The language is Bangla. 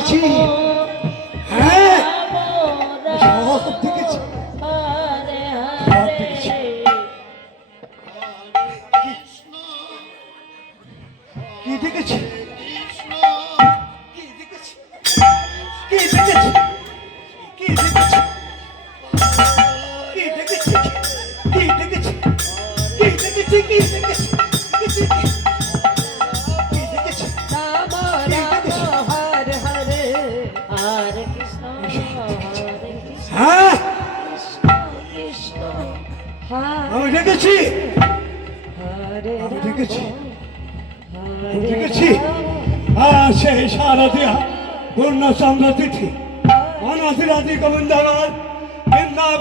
দেখেছি, হ্যাঁ সব দেখেছি, সব দেখেছি। কি দেখেছি, কি দেখেছি, কি দেখেছি, কি দেখেছি, কি দেখেছি, কি দেখেছি, কি দেখেছি, কি দেখেছি, আমি দেখেছি, আমি দেখেছি, আমি দেখেছি। সেই শারদীয়া পূর্ণচন্দ্র তিথি অনাথিরাজি গোবিন্দলাল বৃন্দাবন।